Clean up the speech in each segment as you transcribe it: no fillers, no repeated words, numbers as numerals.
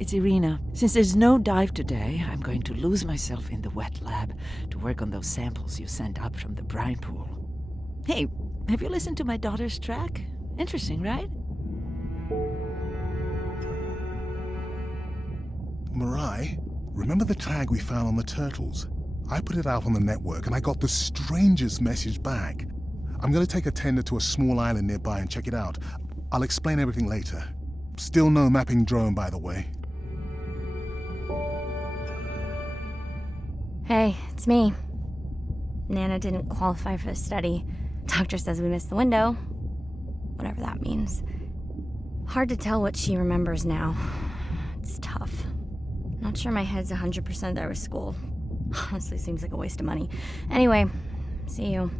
It's Irina. Since there's no dive today, I'm going to lose myself in the wet lab to work on those samples you sent up from the brine pool. Hey, have you listened to my daughter's track? Interesting, right? Mirai, remember the tag we found on the turtles? I put it out on the network and I got the strangest message back. I'm gonna take a tender to a small island nearby and check it out. I'll explain everything later. Still no mapping drone, by the way. Hey, it's me. Nana didn't qualify for the study. Doctor says we missed the window. Whatever that means. Hard to tell what she remembers now. It's tough. Not sure my head's 100% there with school. Honestly, seems like a waste of money. Anyway, see you.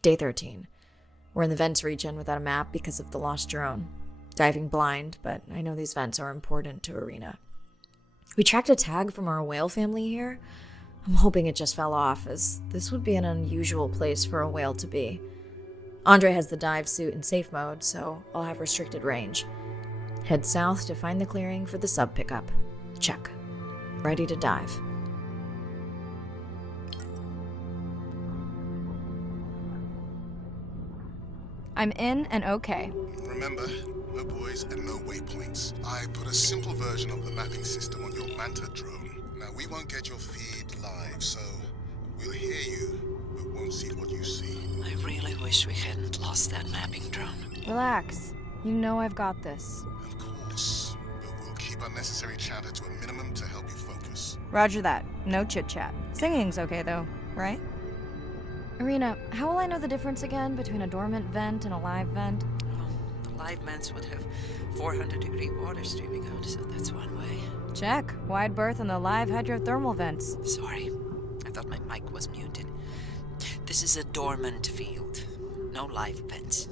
Day 13. We're in the vents region without a map because of the lost drone. Diving blind, but I know these vents are important to Irina. We tracked a tag from our whale family here. I'm hoping it just fell off, as this would be an unusual place for a whale to be. Andre has the dive suit in safe mode, so I'll have restricted range. Head south to find the clearing for the sub pickup. Check. Ready to dive. I'm in and okay. Remember, no buoys and no waypoints. I put a simple version of the mapping system on your Manta drone. Now, we won't get your feed live, so we'll hear you, but won't see what you see. I really wish we hadn't lost that mapping drone. Relax. You know I've got this. Of course, but we'll keep unnecessary chatter to a minimum to help you focus. Roger that. No chit-chat. Singing's okay, though, right? Irina, how will I know the difference again between a dormant vent and a live vent? Live vents would have 400-degree water streaming out, so that's one way. Check. Wide berth and the live hydrothermal vents. Sorry, I thought my mic was muted. This is a dormant field. No live vents.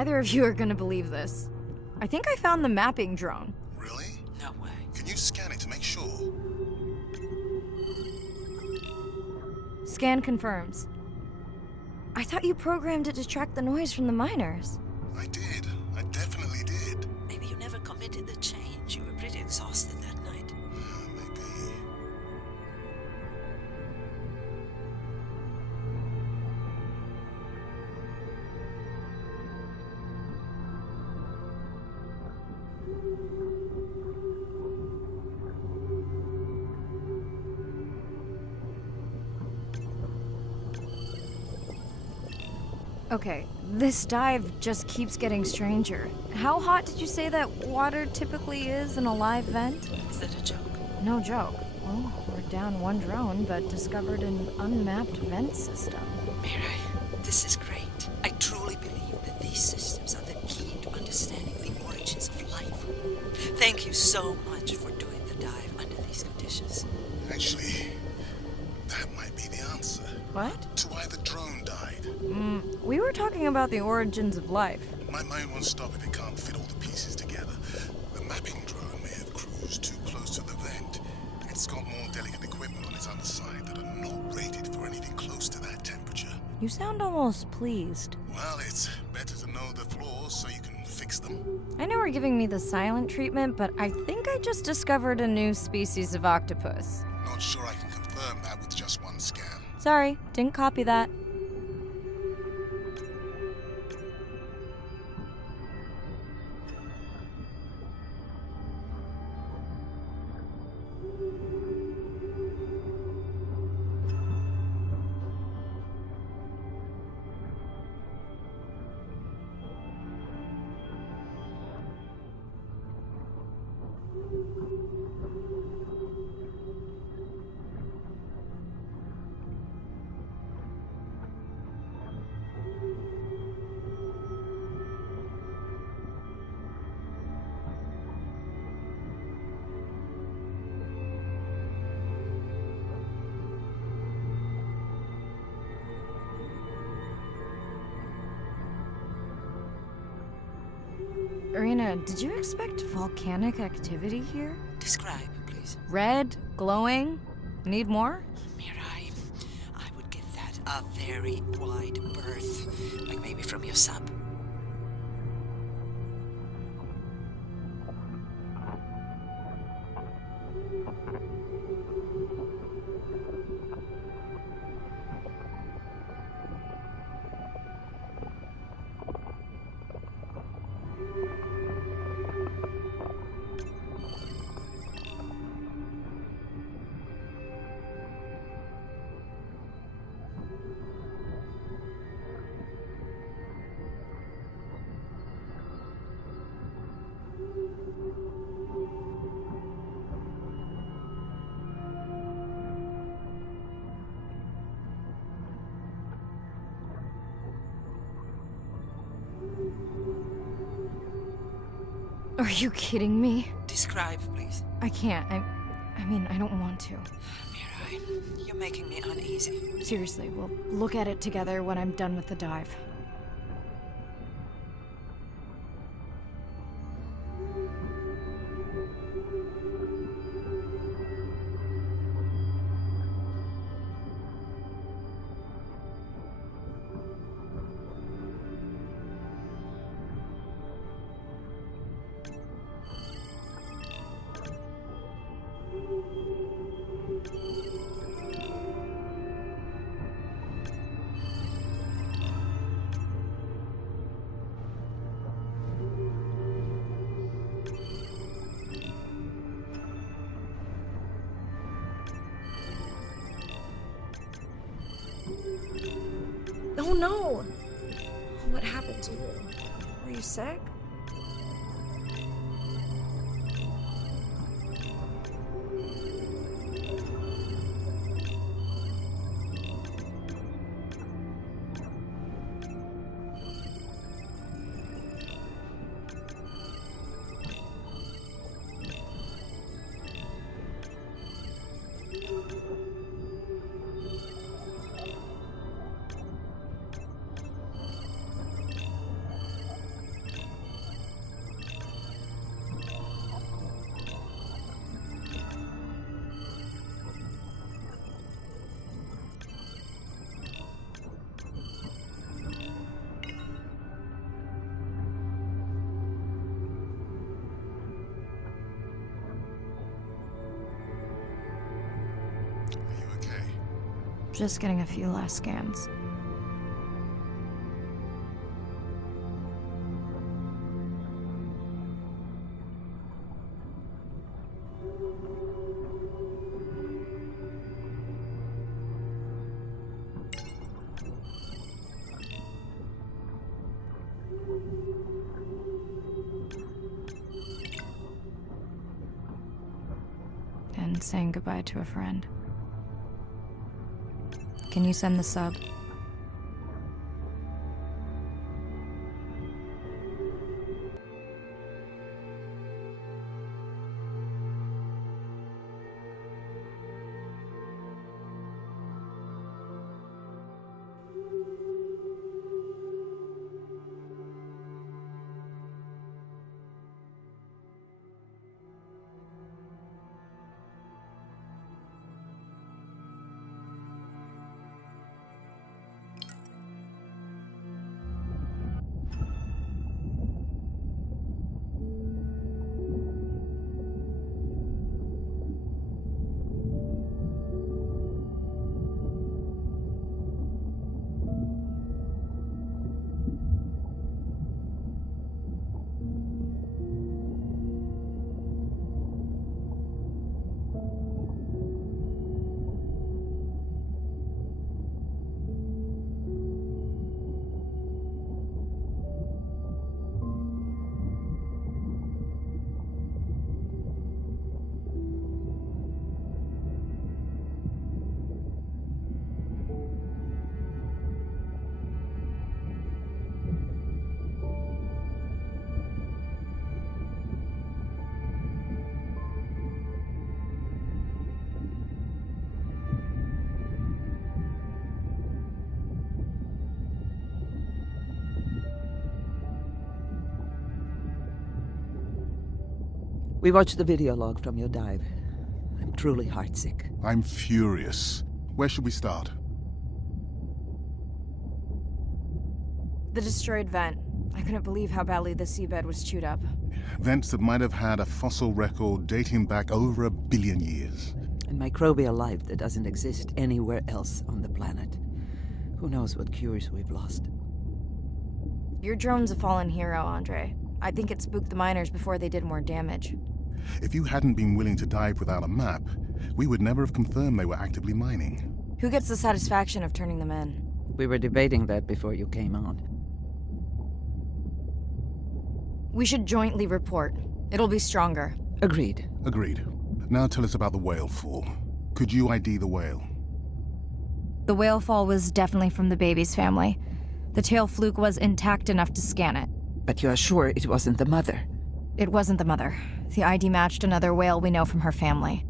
neither of you are gonna believe this. I think I found the mapping drone. Really? No way. Can you scan it to make sure? Scan confirms. I thought you programmed it to track the noise from the miners. I did. I definitely did. Maybe you never committed the change. You were pretty exhausted that night. Maybe. Okay, this dive just keeps getting stranger. How hot did you say that water typically is in a live vent? Is that a joke? No joke. Well, we're down one drone, but discovered an unmapped vent system. Mirai, this is great. I truly believe that these systems are the key to understanding the origins of life. Thank you so much for doing the dive under these conditions. Actually, that might be the answer What? to why the drone died. We were talking about the origins of life. My mind won't stop if it can't fit all the pieces together. The mapping drone may have cruised too close to the vent. It's got more delicate equipment on its underside that are not rated for anything close to that temperature. You sound almost pleased. Well, it's better to know the flaws so you can fix them. I know we're giving me the silent treatment, but I think I just discovered a new species of octopus. Not sure I can confirm that with just one scan. Sorry, didn't copy that. Irina, did you expect volcanic activity here? Describe, please. Red? Glowing? Need more? Mirai, I would give that a very wide berth. Like maybe from your sub. Are you kidding me? Describe, please. I can't. I mean, I don't want to. Mirai, you're making me uneasy. Seriously, we'll look at it together when I'm done with the dive. Oh no! What happened to you? Were you sick? Just getting a few last scans. And saying goodbye to a friend. Can you send the sub? We watched the video log from your dive. I'm truly heartsick. I'm furious. Where should we start? The destroyed vent. I couldn't believe how badly the seabed was chewed up. Vents that might have had a fossil record dating back over 1 billion years. And microbial life that doesn't exist anywhere else on the planet. Who knows what cures we've lost. Your drone's a fallen hero, Andre. I think it spooked the miners before they did more damage. If you hadn't been willing to dive without a map, we would never have confirmed they were actively mining. Who gets the satisfaction of turning them in? We were debating that before you came on. We should jointly report. It'll be stronger. Agreed. Agreed. Now tell us about the whale fall. Could you ID the whale? The whale fall was definitely from the baby's family. The tail fluke was intact enough to scan it. But you're sure it wasn't the mother? It wasn't the mother. The ID matched another whale we know from her family.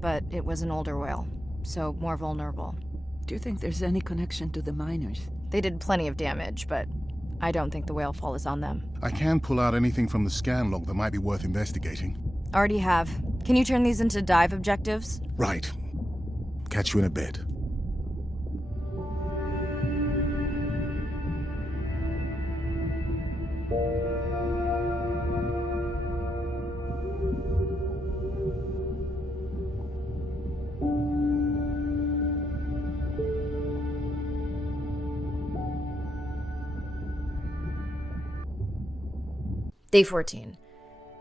But it was an older whale, so more vulnerable. Do you think there's any connection to the miners? They did plenty of damage, but I don't think the whale fall is on them. I can pull out anything from the scan log that might be worth investigating. Already have. Can you turn these into dive objectives? Right. Catch you in a bit. Day 14.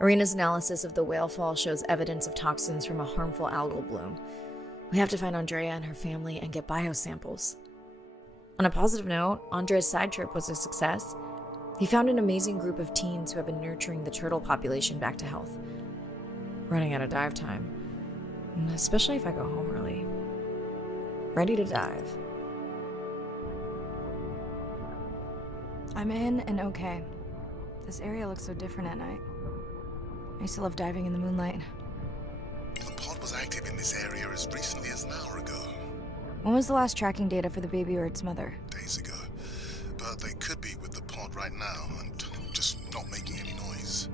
Irina's analysis of the whale fall shows evidence of toxins from a harmful algal bloom. We have to find Andrea and her family and get biosamples. On a positive note, Andrea's side trip was a success. He found an amazing group of teens who have been nurturing the turtle population back to health. Running out of dive time, especially if I go home early. Ready to dive. I'm in and okay. This area looks so different at night. I used to love diving in the moonlight. The pod was active in this area as recently as an hour ago. When was the last tracking data for the baby or its mother? Days ago. But they could be with the pod right now and just not making any noise.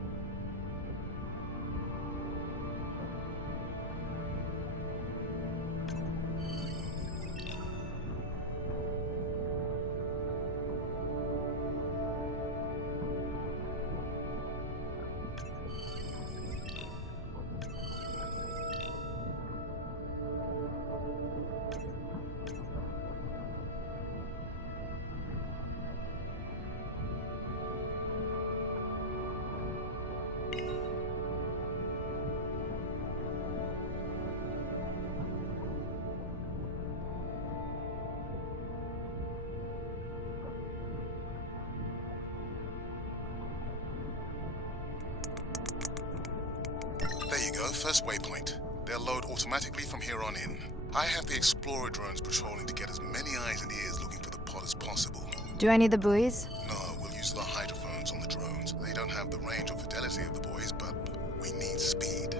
go, first waypoint. They'll load automatically from here on in. I have the Explorer drones patrolling to get as many eyes and ears looking for the pod as possible. Do I need the buoys? No, we'll use the hydrophones on the drones. They don't have the range or fidelity of the boys, but we need speed.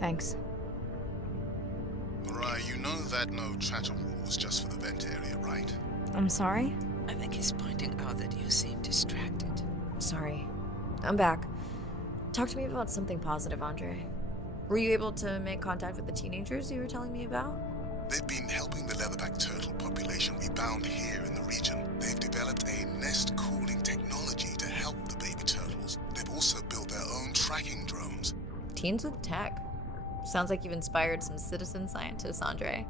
Thanks. Mariah, you know that no chatter rule was just for the vent area, right? I'm sorry? I think he's pointing out that you seem distracted. Sorry. I'm back. Talk to me about something positive, Andre. Were you able to make contact with the teenagers you were telling me about? They've been helping the leatherback turtle population rebound here in the region. They've developed a nest cooling technology to help the baby turtles. They've also built their own tracking drones. Teens with tech. Sounds like you've inspired some citizen scientists, Andre.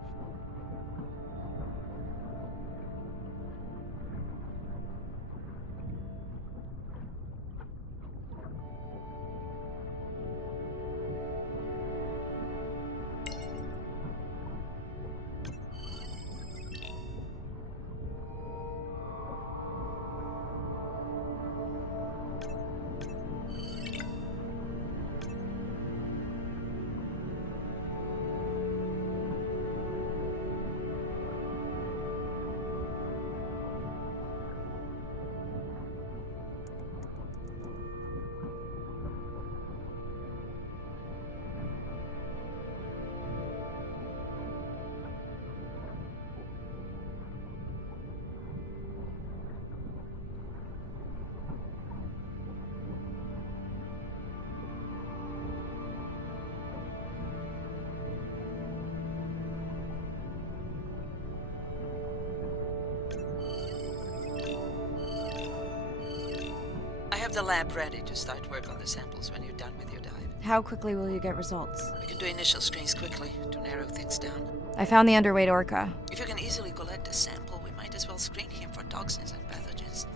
I have the lab ready to start work on the samples when you're done with your dive. How quickly will you get results? We can do initial screens quickly to narrow things down. I found the underweight orca. If you can easily collect a sample, we might as well screen him for toxins and pathogens.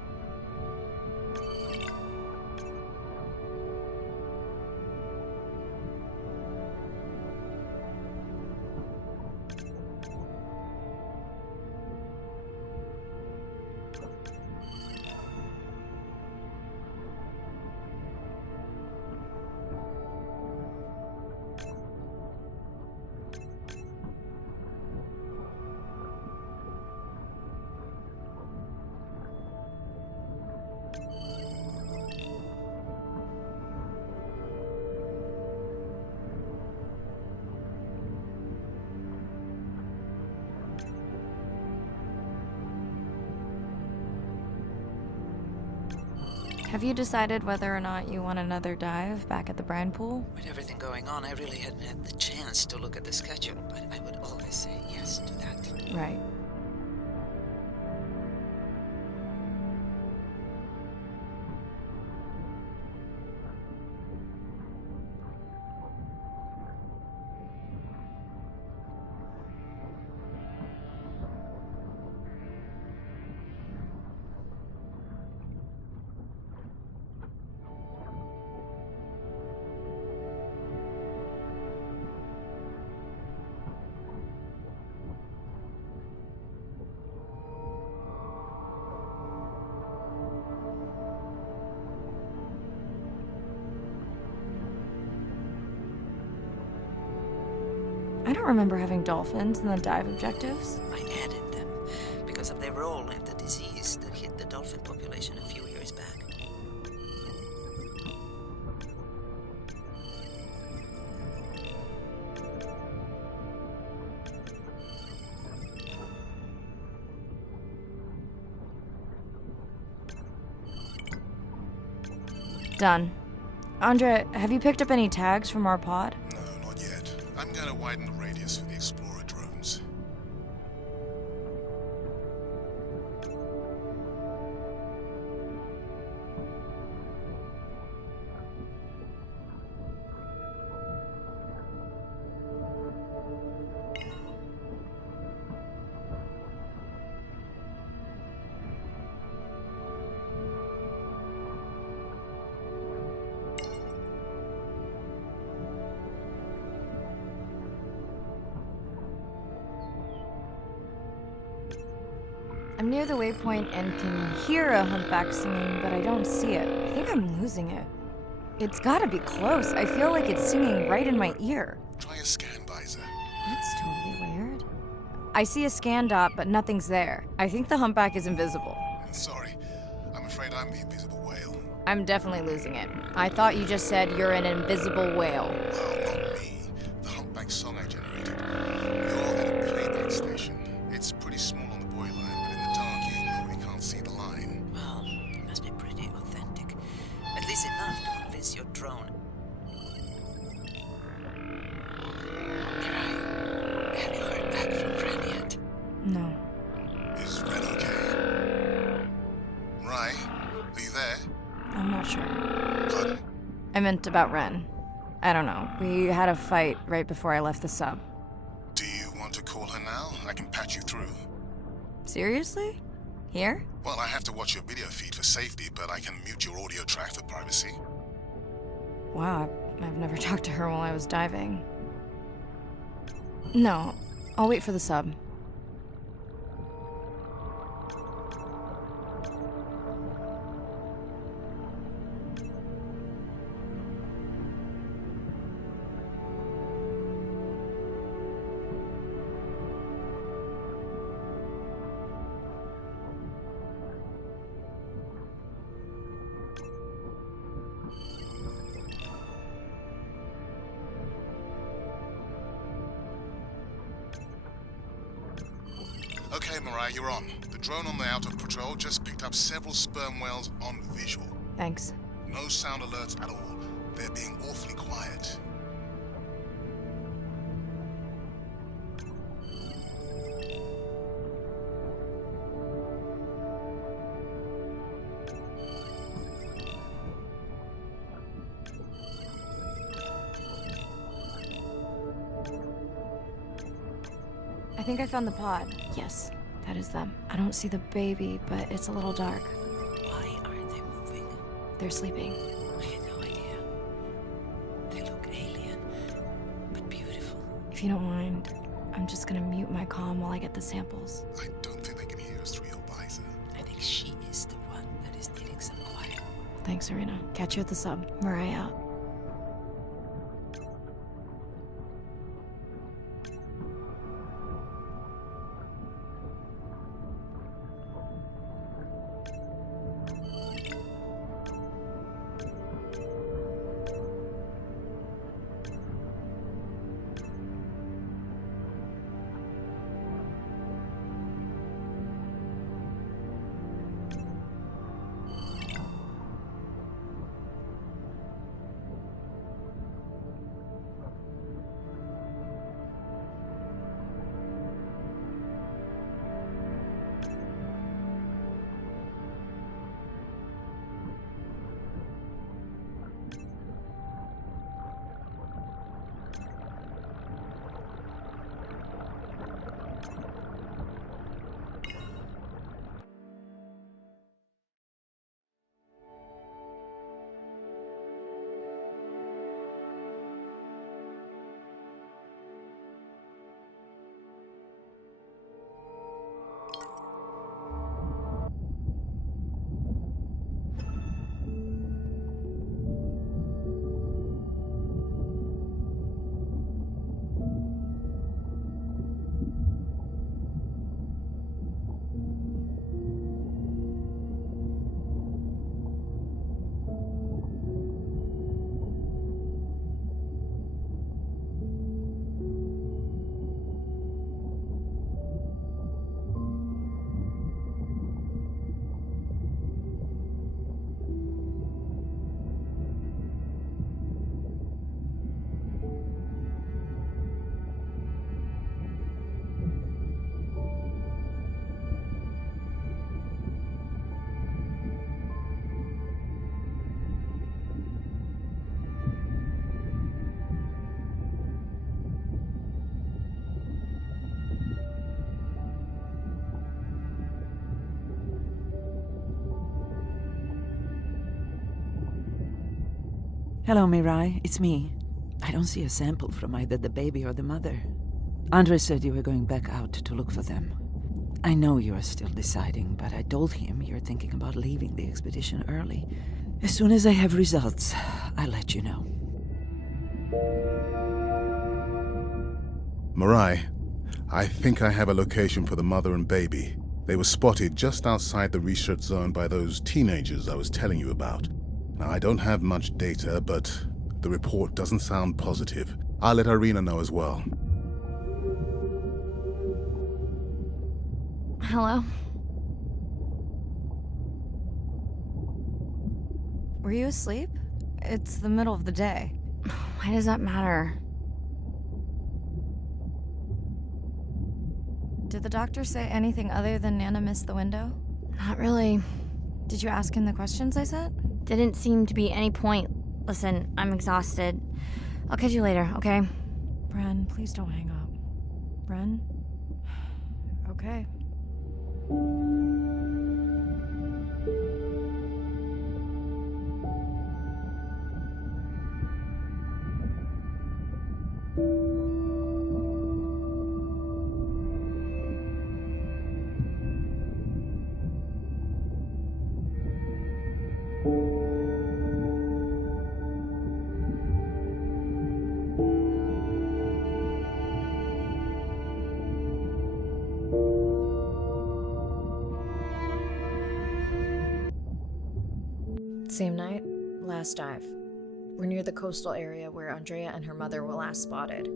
Have you decided whether or not you want another dive back at the brine pool? With everything going on, I really hadn't had the chance to look at the schedule, but I would always say yes to that. Right. I don't remember having dolphins in the dive objectives. I added them because of their role in the disease that hit the dolphin population a few years back. Done. Andre, have you picked up any tags from our pod? No, not yet. I'm going to widen the radius for the Explorer drones. I'm near the waypoint and can hear a humpback singing, but I don't see it. I think I'm losing it. It's gotta be close. I feel like it's singing right in my ear. Try a scan visor. That's totally weird. I see a scan dot, but nothing's there. I think the humpback is invisible. Sorry, I'm afraid I'm the invisible whale. I'm definitely losing it. I thought you just said you're an invisible whale. Well, not me. The humpback song I generated. You're at a playback station. It's pretty small on the buoy line, but in the dark you probably can't see the line. Well, it must be pretty authentic. At least enough to convince your drone. Mirai, have you heard back from Ren yet? No. Is Ren okay? Rai, are you there? I'm not sure. Pardon? I meant about Ren. I don't know. We had a fight right before I left the sub. Do you want to call her now? I can patch you through. Seriously? Here? Well, I have to watch your video feed for safety, but I can mute your audio track for privacy. Wow, I've never talked to her while I was diving. No, I'll wait for the sub. Okay, Mirai, you're on. The drone on the out of patrol just picked up several sperm whales on visual. Thanks. No sound alerts at all. They're being awfully quiet. I think I found the pod. Yes, that is them. I don't see the baby, but it's a little dark. Why aren't they moving? They're sleeping. I had no idea. They look alien, but beautiful. If you don't mind, I'm just gonna mute my comm while I get the samples. I don't think they can hear us through your visor. I think she is the one that is needing some quiet. Thanks, Irina. Catch you at the sub. Mirai out. Hello, Mirai. It's me. I don't see a sample from either the baby or the mother. Andre said you were going back out to look for them. I know you are still deciding, but I told him you're thinking about leaving the expedition early. As soon as I have results, I'll let you know. Mirai, I think I have a location for the mother and baby. They were spotted just outside the research zone by those teenagers I was telling you about. Now, I don't have much data, but the report doesn't sound positive. I'll let Irina know as well. Hello? Were you asleep? It's the middle of the day. Why does that matter? Did the doctor say anything other than Nana missed the window? Not really. Did you ask him the questions I sent? Didn't seem to be any point. Listen, I'm exhausted. I'll catch you later, okay? Bren, please don't hang up. Bren? Okay. Same night, last dive. We're near the coastal area where Andrea and her mother were last spotted.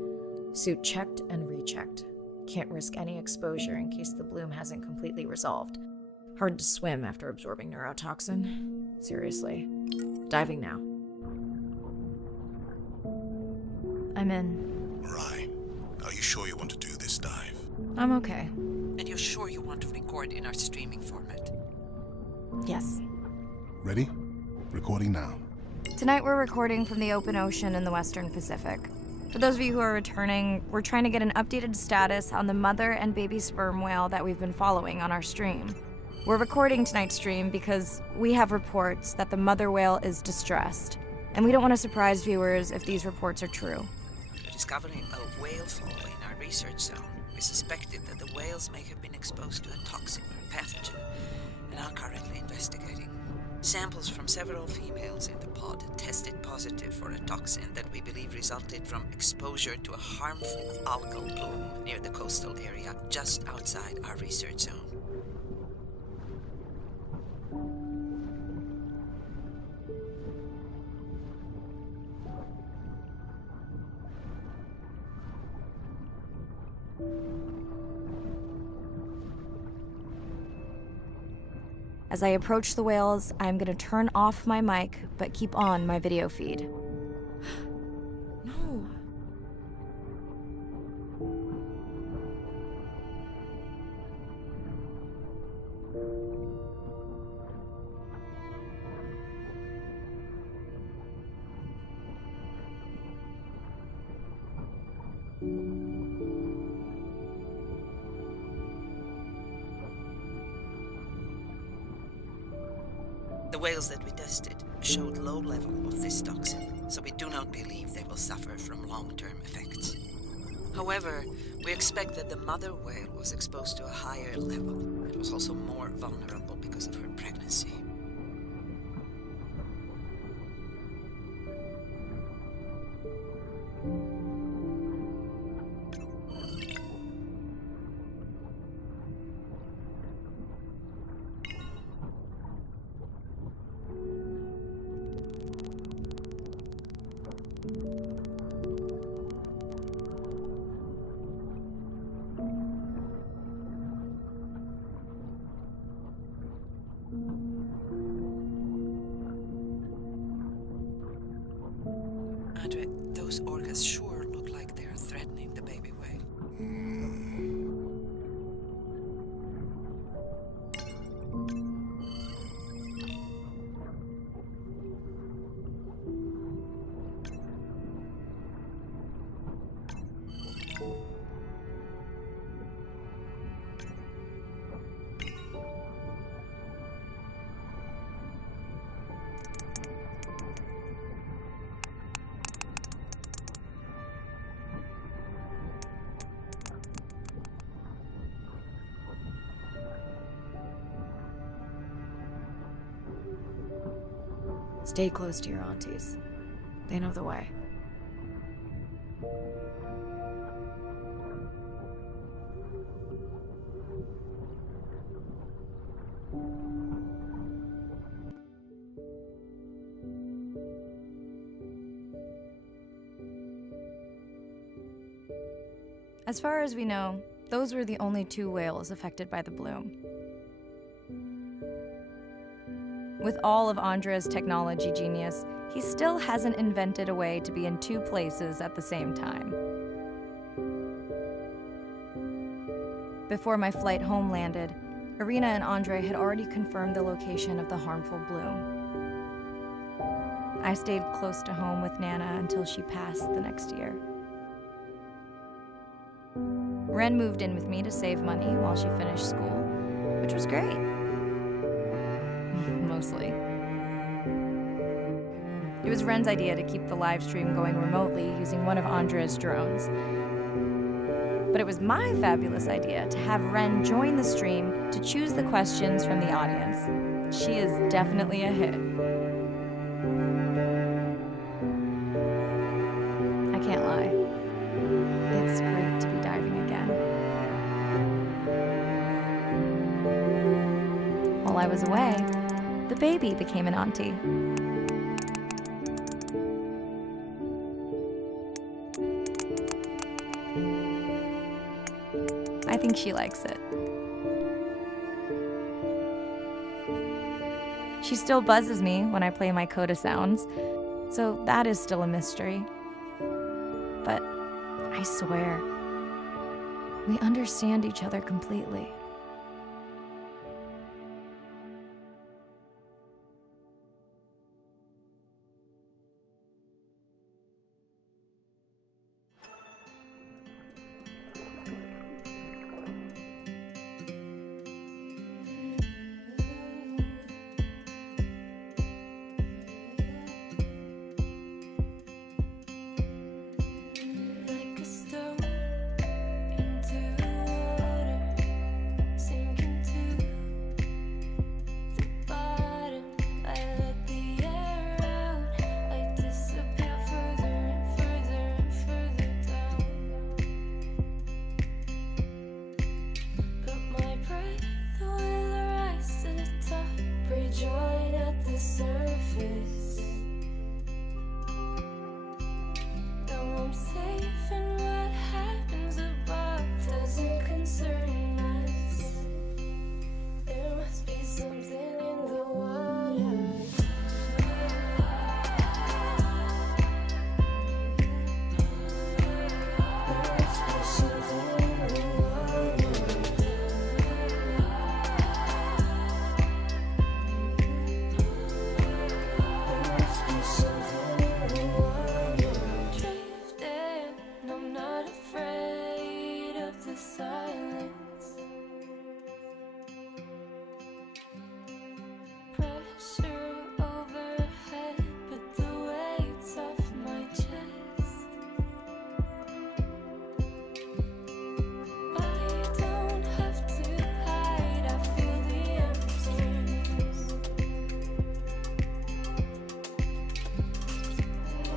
Suit checked and rechecked. Can't risk any exposure in case the bloom hasn't completely resolved. Hard to swim after absorbing neurotoxin. Seriously. Diving now. I'm in. Mirai, are you sure you want to do this dive? I'm okay. And you're sure you want to record in our streaming format? Yes. Ready? Recording now. Tonight we're recording from the open ocean in the Western Pacific. For those of you who are returning, we're trying to get an updated status on the mother and baby sperm whale that we've been following on our stream. We're recording tonight's stream because we have reports that the mother whale is distressed, and we don't want to surprise viewers if these reports are true. We're discovering a whale fall in our research zone. We suspected that the whales may have been exposed to a toxin or pathogen, and are currently investigating. Samples from several females in the pod tested positive for a toxin that we believe resulted from exposure to a harmful algal bloom near the coastal area just outside our research zone. As I approach the whales, I'm going to turn off my mic, but keep on my video feed. No. The whales that we tested showed low level of this toxin, so we do not believe they will suffer from long-term effects. However, we expect that the mother whale was exposed to a higher level and was also more vulnerable because of her pregnancy. Andre, those orcas sure look like they are threatening the baby whale. Stay close to your aunties. They know the way. As far as we know, those were the only 2 whales affected by the bloom. With all of Andre's technology genius, he still hasn't invented a way to be in 2 places at the same time. Before my flight home landed, Irina and Andre had already confirmed the location of the harmful bloom. I stayed close to home with Nana until she passed the next year. Ren moved in with me to save money while she finished school, which was great. Mostly. It was Ren's idea to keep the live stream going remotely using one of Andre's drones. But it was my fabulous idea to have Ren join the stream to choose the questions from the audience. She is definitely a hit. I can't lie. It's great to be diving again. While I was away, the baby became an auntie. I think she likes it. She still buzzes me when I play my coda sounds, so that is still a mystery. But I swear, we understand each other completely. Like a stone into water, sinking to the bottom. I let the air out. I disappear further and further and further down. But my breath will rise to the top, rejoin at the surface. Now I'm safe, and what happens above doesn't concern us. There must be something in the water. There must be something in the water. There must be something in the water. Drifting, I'm not afraid of the silence. Pressure overhead, but the weight's off my chest. I don't have to hide, I feel the emptiness.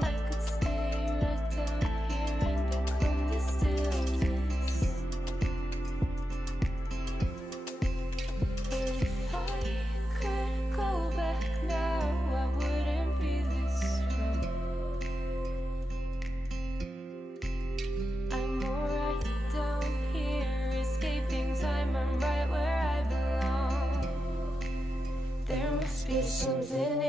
I could stay right down here and become the stillness. But if I could go back now, I wouldn't be this strong. I'm alright down here, escaping time. I'm right where I belong. There must be something